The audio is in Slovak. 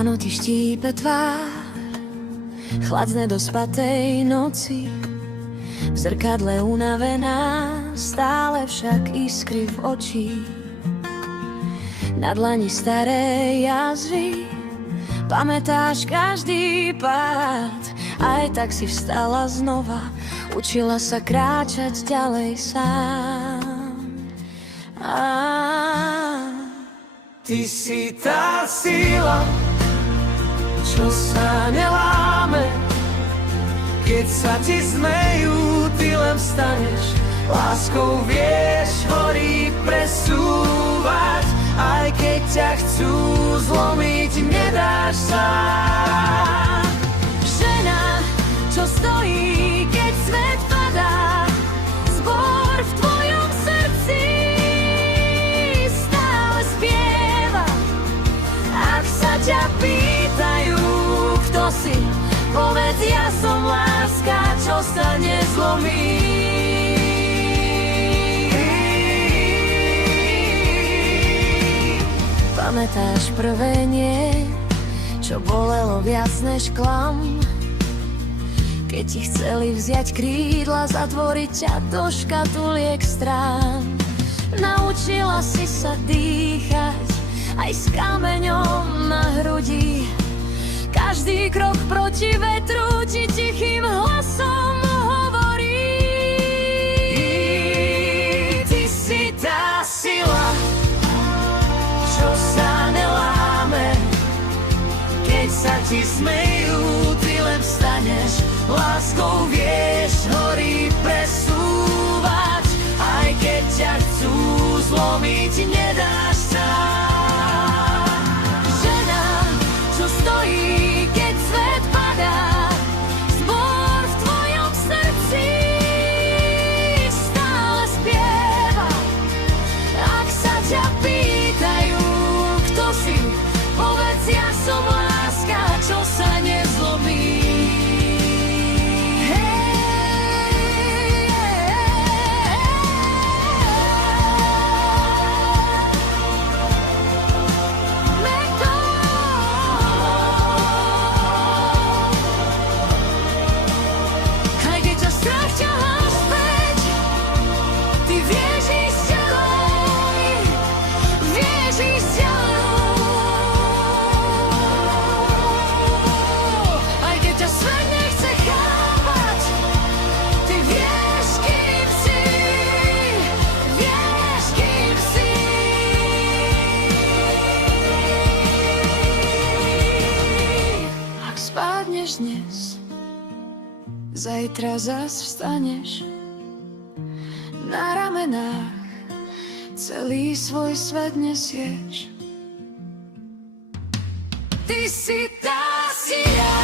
Ráno ti štípe tvár, chlad z nedospatej noci. V zrkadle unavená, stále však iskry v očí. Na dlani staré jazvy, pamätáš každý pád. Aj tak si vstala znova, učila sa kráčať ďalej sám. Ty si tá sila, čo sa neláme. Keď sa ti smejú, ty len vstaneš. Láskou vieš hory presúvať. Aj keď ťa chcú zlomiť, nedáš sa. Žena, čo stojí, keď svet padá. Zbor v tvojom srdci stále spieva. Ak sa ťa pýtajú, kto si, povedz, ja som láska, čo sa nezlomí. Pamätáš prvé nie, čo bolelo viac než klam? Keď ti chceli vziať krídla, zatvoriť ťa do škatuliek strán. Naučila si sa dýchať aj s kameňom na hrudi. Každý krok proti vetru ti tichým hlasom hovorí. Ty si tá sila, čo sa neláme. Keď sa ti smejú, ty len vstaneš. Láskou vieš hory presúvať. Aj keď ťa chcú zlomiť, nedáš sa. Žena, čo stojí, keď svet padá. Zbor v tvojom srdci stále spieva. Ak sa ťa pýtajú, kto si, povedz, ja som láska, čo sa nezlomí. Spádneš dnes, zajtra zas vstaneš. Na ramenách celý svoj svet nesieš. Ty si tá sila,